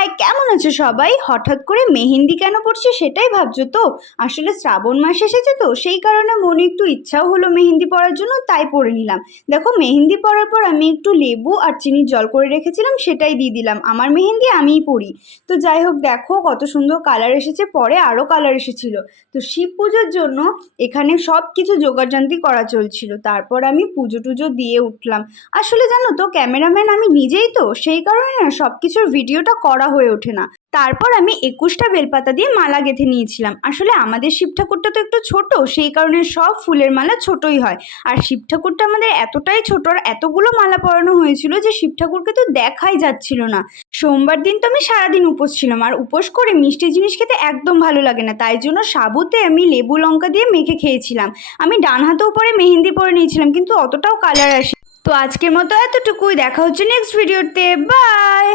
High, কেমন আছো সবাই? হঠাৎ করে মেহেন্দি কেন পড়ছি সেটাই ভাবছো তো? আসলে শ্রাবণ মাস এসেছে তো সেই কারণে মনে একটু ইচ্ছাও হলো মেহেন্দি পরার জন্য, তাই পরে নিলাম। দেখো, মেহেন্দি পরার পর আমি একটু লেবু আর চিনির জল করে রেখেছিলাম, সেটাই দিয়ে দিলাম। আমার মেহেন্দি আমিই পরি। তো যাই হোক, দেখো কত সুন্দর কালার এসেছে, পরে আরও কালার এসেছিল। তো শিব পুজোর জন্য এখানে সব কিছু জোগাড়যন্ত্রী করা চলছিল। তারপর আমি পুজো টুজো দিয়ে উঠলাম। আসলে জানো তো, ক্যামেরাম্যান আমি নিজেই তো, সেই কারণে না সব কিছুর ভিডিওটা করা হয়ে ওঠে না। তারপর আমি 21টা বেলপাতা দিয়ে মালা গেঁথে নিয়েছিলাম। আসলে আমাদের শিব ঠাকুরটা তো একটু ছোট, সেই কারণে সব ফুলের মালা ছোটই হয়। আর শিব ঠাকুরটা আমাদের এতটাই ছোট আর এতগুলো মালা পরানো হয়েছিল যে শিব ঠাকুরকে তো দেখাই যাচ্ছিল না। সোমবার দিন তো আমি সারাদিন উপোস ছিলাম, আর উপোস করে মিষ্টি জিনিস খেতে একদম ভালো লাগে না, তাই জন্য সাবুতে আমি লেবু লঙ্কা দিয়ে মেখে খেয়েছিলাম। আমি ডান হাতেও পরে মেহেন্দি পরে নিয়েছিলাম, কিন্তু অতটাও কালার আসে। তো আজকের মতো এতটুকুই, দেখা হচ্ছে নেক্সট ভিডিওতে। বাই।